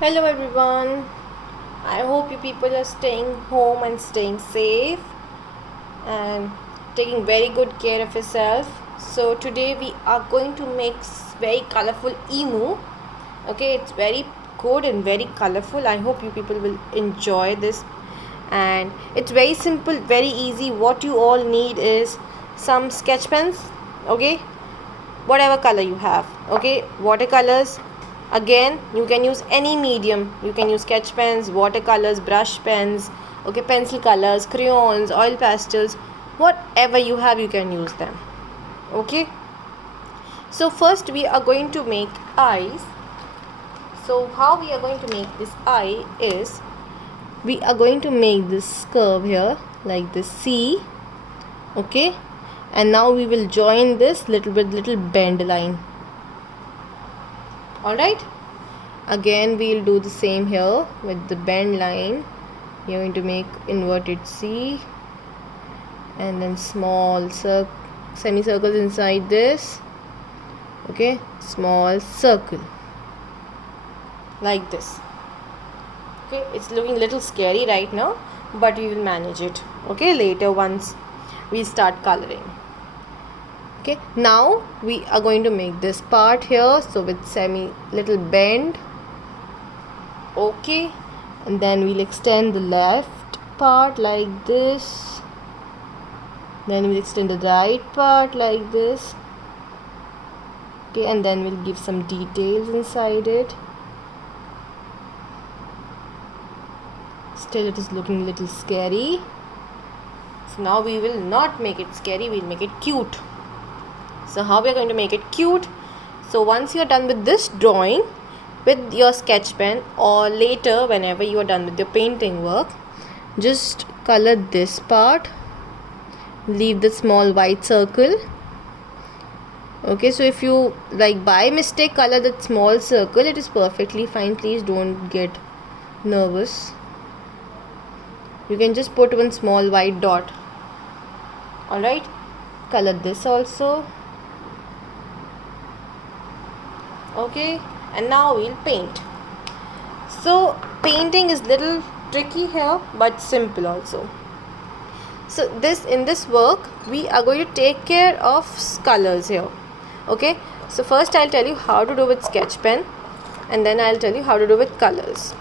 Hello everyone. I hope you people are staying home and staying safe and taking very good care of yourself. So today we are going to make very colorful emu. Okay, it's very good and very colorful. I hope you people will enjoy this. And it's very simple, very easy. What you all need is some sketch pens, okay? Whatever color you have, okay? Watercolors. Again, you can use any medium. You can use sketch pens, watercolors, brush pens, okay, pencil colors, crayons, oil pastels, whatever you have, you can use them, okay? So first we are going to make eyes. So how we are going to make this eye is, we are going to make this curve here like this C, okay? And now we will join this little bend line. Alright, again we'll do the same here with the bend line. You're going to make inverted C and then small semicircles inside this, okay, small circle like this. Okay, it's looking a little scary right now, but we will manage it, okay, later once we start coloring. Okay, now we are going to make this part here, so with little bend, okay, and then we'll extend the left part like this, then we'll extend the right part like this, okay, and then we'll give some details inside it. Still it is looking a little scary, so now we will not make it scary, we'll make it cute. So how we are going to make it cute? So once you are done with this drawing with your sketch pen, or later whenever you are done with your painting work, just color this part, leave the small white circle, okay? So if you like by mistake color that small circle, it is perfectly fine, please don't get nervous. You can just put one small white dot. Alright, color this also, okay, and now we'll paint. So painting is little tricky here but simple also. So in this work we are going to take care of colors here, okay? So first I'll tell you how to do with sketch pen, and then I'll tell you how to do with colors,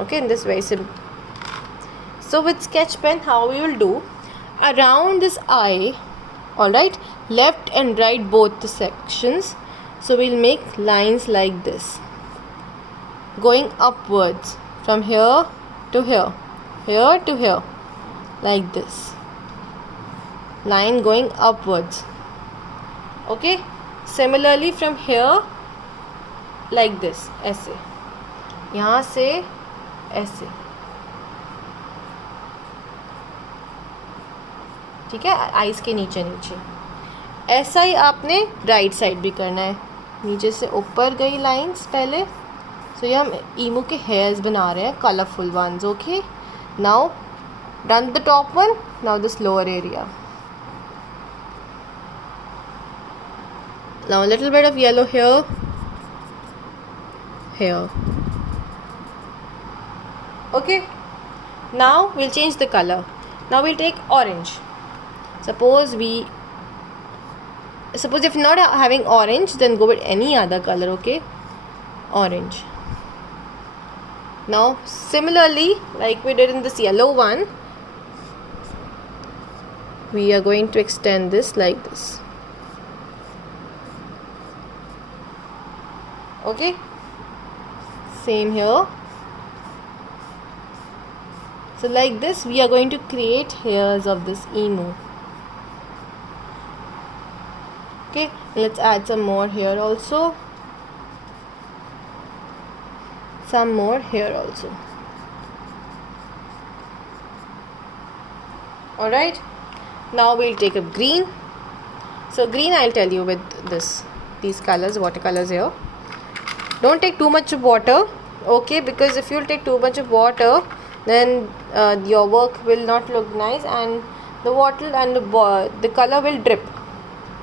okay, in this very simple. So with sketch pen, how we will do, around this eye, alright, left and right both the sections, so we'll make lines like this, going upwards from here to here, here to here, like this, line going upwards, okay? Similarly from here, like this, ऐसे, यहाँ से ऐसे, ठीक है, ice के नीचे नीचे। ऐसा ही आपने राइट साइड भी करना है, नीचे से ऊपर गई लाइंस पहले। सो ये हम ईमू के हेयर्स बना रहे हैं, colourful ones, okay? Now done the top one, now this lower area, now little bit of yellow hair, hair, okay? Now we'll change the color. Now we'll take orange. Suppose if you're not having orange, then go with any other color, okay? Orange. Now similarly, like we did in this yellow one, we are going to extend this like this, okay? Same here. So like this we are going to create hairs of this emu, okay? Let's add some more here also, some more here also. Alright, now we'll take up green. So green, I'll tell you with these colors, watercolors here. Don't take too much of water, okay? Because if you'll take too much of water, then your work will not look nice and the water and the color will drip,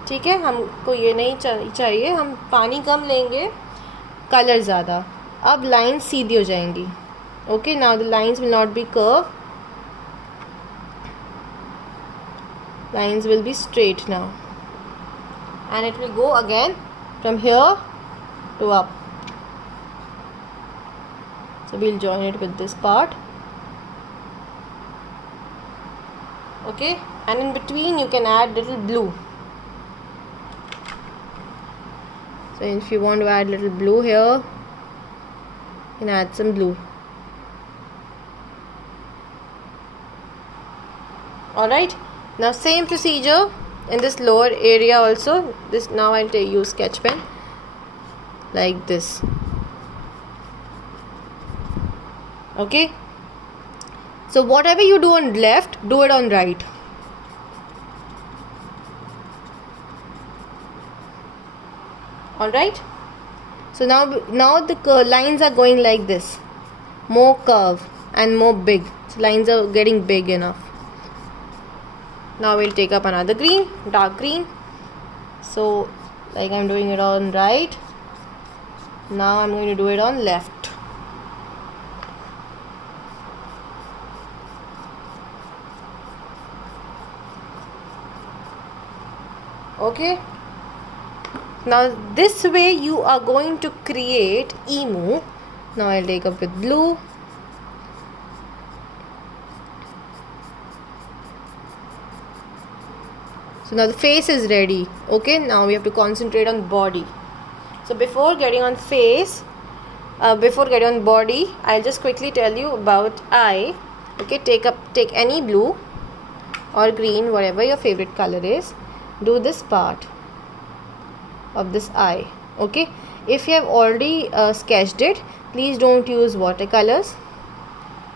ठीक है? हमको ये नहीं चाहिए, हम पानी कम लेंगे, colour ज़्यादा, अब लाइन्स सीधी हो जाएंगी. Okay, now the lines will not be curve, lines will be straight now, and it will go again from here to up. So we'll join it with this part. Okay, and in between you can add little blue. So if you want to add little blue here, you can add some blue. Alright, now same procedure in this lower area also. This now I'll use sketch pen like this. Okay, so whatever you do on left, do it on right. Alright, so now the lines are going like this, more curve and more big. So lines are getting big enough. Now we'll take up another green, dark green. So like I'm doing it on right, now I'm going to do it on left. Okay, now this way you are going to create emu. Now I'll take up with blue. So now the face is ready. Okay, now we have to concentrate on body. So before getting on face, before getting on body, I'll just quickly tell you about eye. Okay, take any blue or green, whatever your favorite color is. Do this part of this eye. Okay, if you have already sketched it, please don't use watercolors.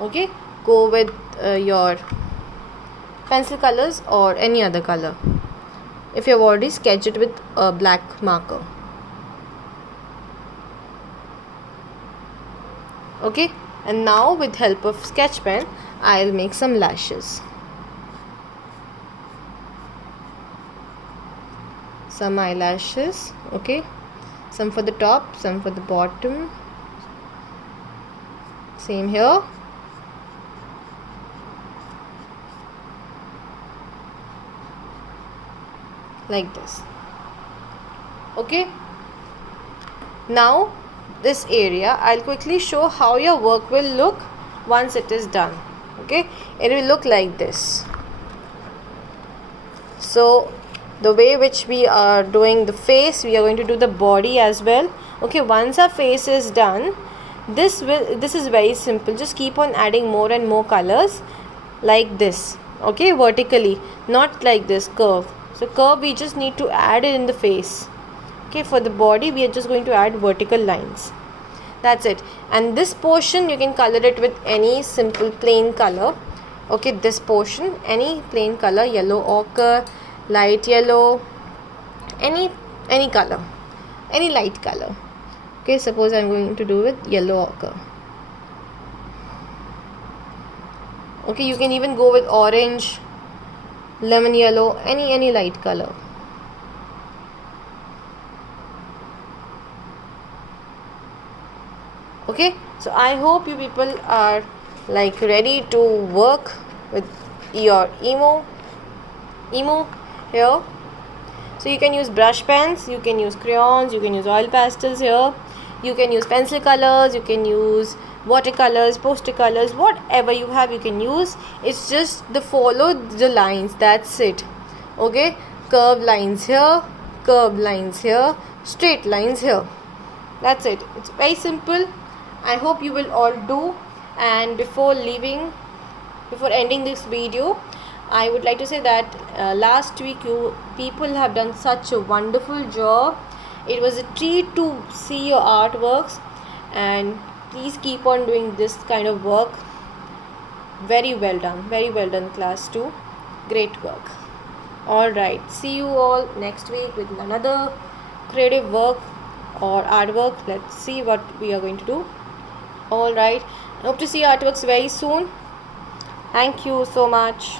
Okay, go with your pencil colors or any other color if you have already sketched it with a black marker. Okay, and now with help of sketch pen, I'll make some lashes. Some eyelashes. Okay, some for the top, some for the bottom. Same here. Like this. Okay, now this area I'll quickly show how your work will look once it is done. Okay, it will look like this. So the way which we are doing the face, we are going to do the body as well. Okay, once our face is done, this is very simple. Just keep on adding more and more colors like this. Okay, vertically, not like this curve. So curve we just need to add it in the face. Okay, for the body we are just going to add vertical lines. That's it. And this portion you can color it with any simple plain color. Okay, this portion, any plain color, yellow ochre, light yellow, any color, any light color. Okay, suppose I'm going to do with yellow ochre. Okay, you can even go with orange, lemon yellow, any light color. Okay, so I hope you people are like ready to work with your emu here. So you can use brush pens, you can use crayons, you can use oil pastels here, you can use pencil colors, you can use watercolors, poster colors, whatever you have you can use. It's just follow the lines, that's it. Okay, curved lines here, curved lines here, straight lines here. That's it. It's very simple. I hope you will all do. And before ending this video, I would like to say that last week you people have done such a wonderful job. It was a treat to see your artworks, and please keep on doing this kind of work. Very well done class 2. Great work. Alright, see you all next week with another creative work or artwork. Let's see what we are going to do. Alright, hope to see artworks very soon. Thank you so much.